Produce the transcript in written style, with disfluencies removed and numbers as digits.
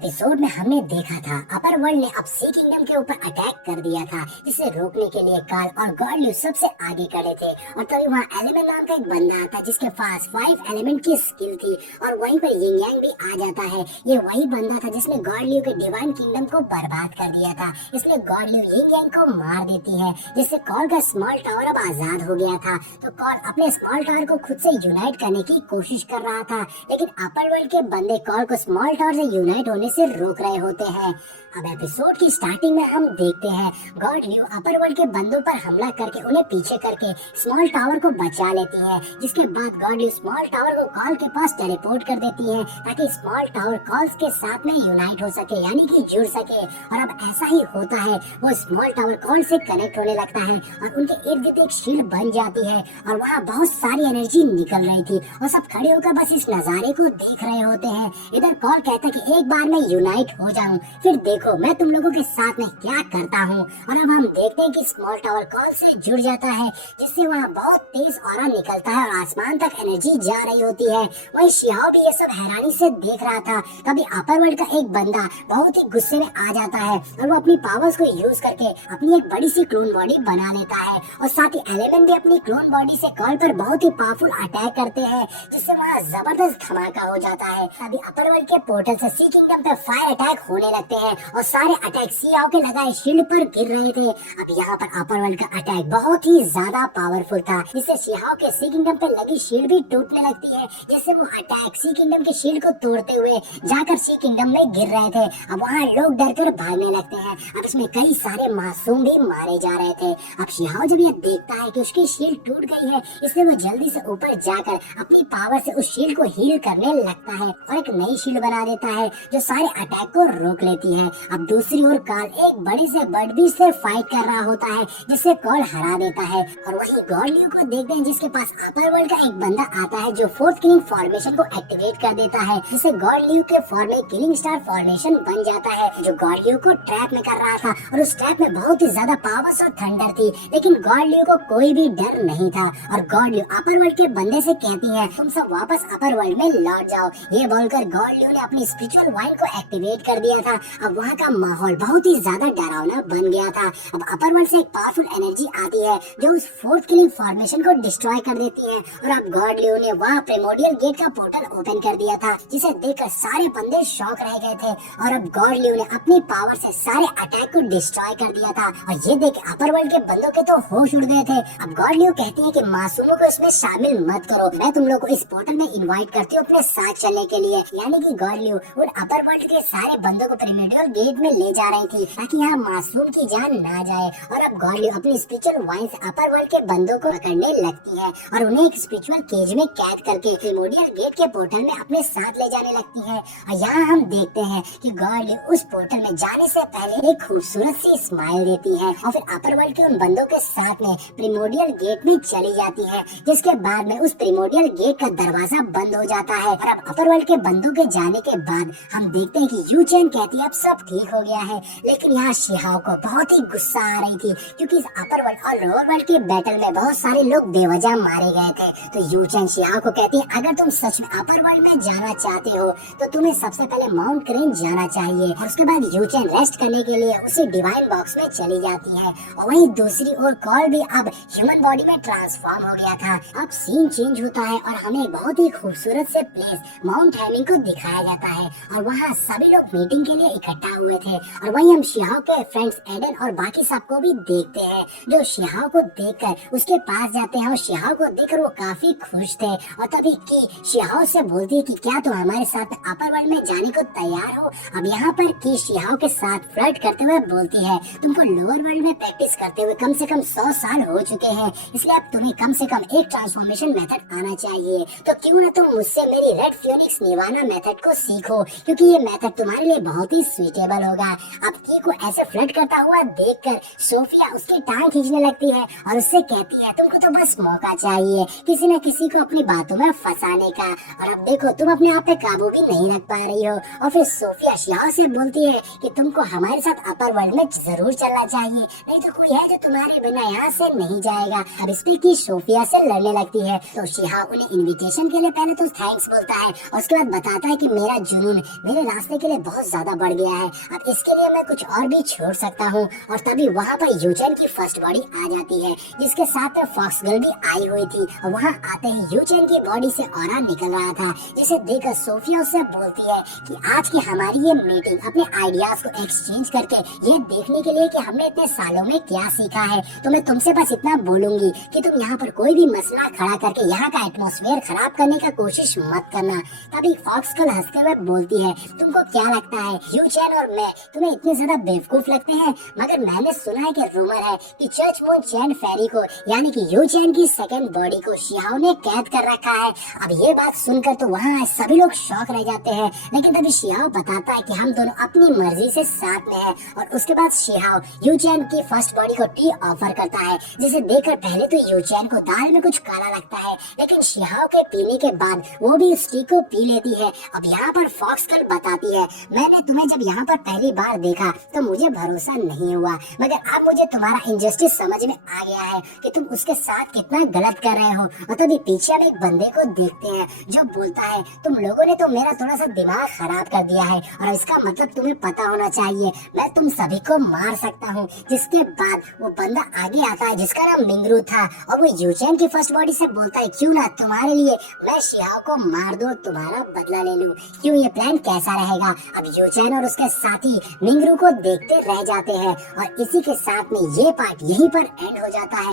Episode में हमने देखा था अपर वर्ल्ड ने अब सी किंगडम के ऊपर अटैक कर दिया था, जिसे रोकने के लिए कार्ल और गॉडल्यू सबसे आगे खड़े थे। और तभी वहाँ एलिमेंट नाम का एक बंदा आता जिसके पास 5 एलिमेंट की स्किल थी और वहीं पर यिंग यांग भी आ जाता है। ये वही बंदा था जिसने गॉडल्यू के डिवाइन किंगडम को बर्बाद कर दिया था, इसलिए गॉडल्यू यिंग यांग को मार देती है, जिससे कॉल का स्मॉल टावर अब आजाद हो गया था। तो कॉल अपने स्मॉल टावर को खुद से यूनाइट करने की कोशिश कर रहा था, लेकिन अपर वर्ल्ड के बंदे कॉल को स्मॉल टावर से यूनाइट होने से रोक रहे होते हैं। अब एपिसोड की स्टार्टिंग में हम देखते हैं गॉडल्यू अपर वर्ल्ड के बंदों पर हमला करके उन्हें पीछे करके स्मॉल टावर को बचा लेती है, जिसके बाद गॉडल्यू स्मॉल टावर को कॉल के पास टेलीपोर्ट कर देती है ताकि स्मॉल टावर कॉल्स के साथ में यूनाइट हो सके, यानी कि जुड़ सके। और अब ऐसा ही होता है, वो स्मॉल टावर कॉल से कनेक्ट होने लगता है और उनके इर्द गिर्द एक शील्ड बन जाती है और वहाँ बहुत सारी एनर्जी निकल रही थी और सब खड़े होकर बस इस नजारे को देख रहे होते हैं। इधर कॉल कहता है कि एक बार मैं यूनाइट हो जाऊं, फिर देखो मैं तुम लोगों के साथ में क्या करता हूँ। और अब हम देखते हैं कि स्मॉल टावर कॉल से जुड़ जाता है, जिससे वहाँ बहुत तेज ऑरा निकलता है और आसमान तक एनर्जी जा रही होती है। वही शिहाओ भी ये सब हैरानी से देख रहा था। तभी अपर वर्ल्ड का एक बंदा बहुत ही गुस्से में आ जाता है और वो अपनी पावर्स को यूज करके अपनी एक बड़ी सी क्लोन बॉडी बना लेता है और साथ ही एलिमेंट भी अपनी क्लोन बॉडी से कॉल पर बहुत ही पावरफुल अटैक करते हैं, जिससे वहाँ जबरदस्त धमाका हो जाता है। अभी अपर वर्ल्ड के पोर्टल से सी किंगडम पे फायर अटैक होने लगते हैं और सारे अटैक शिहाओ के लगाए शील्ड पर गिर रहे थे। अब यहाँ पर अपर वर्ल्ड का अटैक बहुत ही ज्यादा पावरफुल था, जिससे शिहाओ के सी किंगडम पे लगी शील्ड भी टूटने लगती है, जिससे वो अटैक सी किंगडम के शील्ड को तोड़ते हुए जाकर सी किंगडम में गिर रहे थे। अब वहाँ लोग डर कर भागने लगते हैं। अब इसमें कई सारे मासूम भी मारे जा रहे थे। अब शिहाओ जब ये देखता है कि उसकी शील्ड टूट गई है, इसलिए वो जल्दी से ऊपर जाकर अपनी पावर से उस शील्ड को हील करने लगता है और एक नई शील्ड बना देता है जो सारे अटैक को रोक लेती है। अब दूसरी ओर कार्ल एक बड़े से बर्ड बीस्ट से फाइट कर रहा होता है, जिससे कॉल हरा देता है। और वहीं गॉडल्यू को देखते हैं जिसके पास अपर वर्ल्ड का एक बंदा आता है जो फोर्थ किलिंग फॉर्मेशन को एक्टिवेट कर देता है, जिससे गॉडल्यू के फॉर्म में किलिंग स्टार फॉर्मेशन बन जाता है जो गॉडल्यू को ट्रैप में कर रहा था। और उस ट्रैप में बहुत ही ज्यादा पावर्स और थंडर थी, लेकिन गॉडल्यू को कोई भी डर नहीं था। और गॉडल्यू अपर वर्ल्ड के बंदे से कहती है तुम सब वापस अपर वर्ल्ड में लौट जाओ। ये बोलकर गॉडल्यू ने अपनी स्पिरिचुअल वाइन को एक्टिवेट कर दिया था। अब वहाँ का माहौल बहुत ही ज्यादा डरावना बन गया था। अब अपर वर्ल्ड से एक पावरफुल एनर्जी आती है जो उस फोर्थ किलिंग फॉर्मेशन को डिस्ट्रॉय कर देती है और अब गॉडल्यू ने वहाँ प्रिमोर्डियल गेट का पोर्टल ओपन कर दिया था, जिसे देखकर सारे बंदे शॉक रह गए थे। और अब गॉडल्यू ने अपनी पावर से सारे अटैक को डिस्ट्रॉय कर दिया था और ये देख अपर वर्ल्ड के बंदों के तो होश उड़ गए थे। अब गॉडल्यू कहती है कि मासूमों को इसमें शामिल मत करो, मैं तुम लोग को इस पोर्टल में इनवाइट करती हूँ अपने साथ चलने के लिए। यानी कि गॉडल्यू उन अपर वर्ल्ड के सारे बंदों को प्रिमोर्डियल गेट में ले जा रही थी ताकि यहाँ मासूम की जान ना जाए। और अब गॉडल्यू अपनी स्पिरिचुअल वाइन से अपर वर्ल्ड के बंदों को पकड़ने लगती है और उन्हें एक स्पिरिचुअल केज में कैद करके प्रिमोर्डियल गेट के पोर्टल में अपने साथ ले जाने लगती है। और यहाँ हम देखते हैं कि गॉडल्यू उस पोर्टल में जाने से पहले एक खूबसूरत सी स्माइल देती है और फिर अपर वर्ल्ड के उन बंदों के साथ में प्रिमोर्डियल गेट में चली जाती है, जिसके बाद में उस प्रिमोर्डियल गेट का दरवाजा बंद हो जाता है। और अब अपर वर्ल्ड के बंदों के जाने के बाद हम देखते हैं कि यू चैन कहती है अब सब ठीक हो गया है, लेकिन यहाँ शिहाओ को बहुत ही गुस्सा आ रही थी क्योंकि इस अपर वर्ल्ड और लोअर वर्ल्ड के बैटल में बहुत सारे लोग बेवजह मारे गए थे। तो यू चैन शिहाओ को कहती है अगर तुम सच में अपर वर्ल्ड में जाना चाहते हो तो तुम्हें सबसे पहले माउंट क्रेन जाना चाहिए। और उसके बाद यू चैन रेस्ट करने के लिए उसी डिवाइन बॉक्स में चली जाती है। और वहीं दूसरी ओर कॉल भी अब ह्यूमन बॉडी में ट्रांसफॉर्म हो गया था। अब सीन चेंज होता है और हमें बहुत ही खूबसूरत से प्लेस माउंट हैमिंग को दिखाया जाता है और वहाँ सभी लोग मीटिंग के लिए इकट्ठा हुए थे। और वहीं हम शिहाओ के फ्रेंड्स एडन और बाकी सबको भी देखते हैं जो शिहाओ को देखकर उसके पास जाते हैं और शिहाओ को देखकर वो काफी खुश थे। और तभी की शिहाओ से बोलती है कि क्या तुम हमारे साथ अपर वर्ल्ड में जाने को तैयार हो। अब यहाँ पर की शिहाओ के साथ फ्लर्ट करते हुए बोलती है तुमको लोअर वर्ल्ड में प्रैक्टिस करते हुए कम से कम 100 साल हो चुके हैं, इसलिए अब तुम्हें कम से कम एक ट्रांसफॉर्मेशन मेथड आना चाहिए। तो क्यों ना तुम मुझसे मेरी रेड फ्यूनिक्स निवाना मेथड को सीखो, क्योंकि ये मेथड तुम्हारे लिए बहुत ही सुइटेबल होगा। अब की को ऐसे फ्लर्ट करता हुआ देखकर सोफिया उसकी टांग खींचने लगती है और उससे कहती है तुमको तो बस मौका चाहिए किसी न किसी को अपनी बातों में फंसाने का, और अब देखो तुम अपने आप पे काबू भी नहीं रख पा रही हो। और फिर सोफिया शिहाब से बोलती है कि तुमको हमारे साथ अपर वर्ल्ड में जरूर चलना चाहिए, नहीं तो कोई है जो तुम्हारे बिना यहाँ से नहीं जाएगा। अब इस पे की सोफिया से लड़ने लगती है तो शिहाब उन्हें इनविटेशन के लिए पहले तो थैंक्स बोलता है और उसके बाद बताता है कि मेरा जुनून मेरे रास्ते के लिए बहुत ज्यादा बढ़ गया है, अब इसके लिए मैं कुछ और भी छोड़ सकता हूँ। और तभी वहाँ पर यूचेन की फर्स्ट बॉडी आ जाती है जिसके साथ में फॉक्स गर्ल भी आई हुई थी, और वहाँ आते ही यूचेन की बॉडी से ऑरा निकल रहा था, जिसे देखकर सोफिया उससे बोलती है कि आज की हमारी ये मीटिंग अपने आइडियाज को एक्सचेंज करके ये देखने के लिए कि हमने इतने सालों में क्या सीखा है, तो मैं तुमसे बस इतना बोलूंगी कि तुम यहाँ पर कोई भी मसला खड़ा करके यहाँ का एटमॉस्फेयर खराब करने का कोशिश मत करना। तभी फॉक्स गर्ल हंसते हुए बोलती है तुमको क्या लगता है यूचेन और मैं तुम्हें इतने ज्यादा बेवकूफ लगते हैं, मगर मैंने सुना है कि रूमर है कि चर्च मून चैन फेरी को यानी कि यूचेन की सेकंड बॉडी को शिहाओ ने कैद कर रखा है। अब ये बात सुनकर तो वहाँ सभी लोग शॉक रह जाते हैं, लेकिन तभी शिहाओ बताता है कि हम दोनों अपनी मर्जी से साथ में हैं। और उसके बाद शिहाओ यूचेन की फर्स्ट बॉडी को टी ऑफर करता है, जिसे देखकर पहले तो यूचेन को दाल में कुछ काला लगता है, लेकिन शिहाओ के पीने के बाद वो भी उस टी को पी लेती है। अब यहाँ पर फॉक्स गर्ल बताती है मैंने तुम्हें जब यहाँ पर पहली बार देखा तो मुझे भरोसा नहीं हुआ, मगर अब मुझे तुम्हारा इंजस्टिस समझ में आ गया है कि तुम उसके साथ कितना गलत कर रहे हो। और तभी पीछे हम एक बंदे को देखते हैं जो बोलता है तुम लोगों ने तो मेरा थोड़ा सा दिमाग खराब कर दिया है और इसका मतलब तुम्हें पता होना चाहिए मैं तुम सभी को मार सकता हूँ। जिसके बाद वो बंदा आगे आता है जिसका नाम मिंगरू था और वो यूचेन की फर्स्ट बॉडी से बोलता है क्यों ना तुम्हारे लिए मैं शिहाओ को मार दूं, तुम्हारा बदला ले लूं, क्यों ये प्लान कैसा रहेगा। अब यूचेन और उसके साथी मिंगरू को देखते रह जाते हैं और इसी के साथ में ये पार्ट यहीं पर एंड हो जाता है।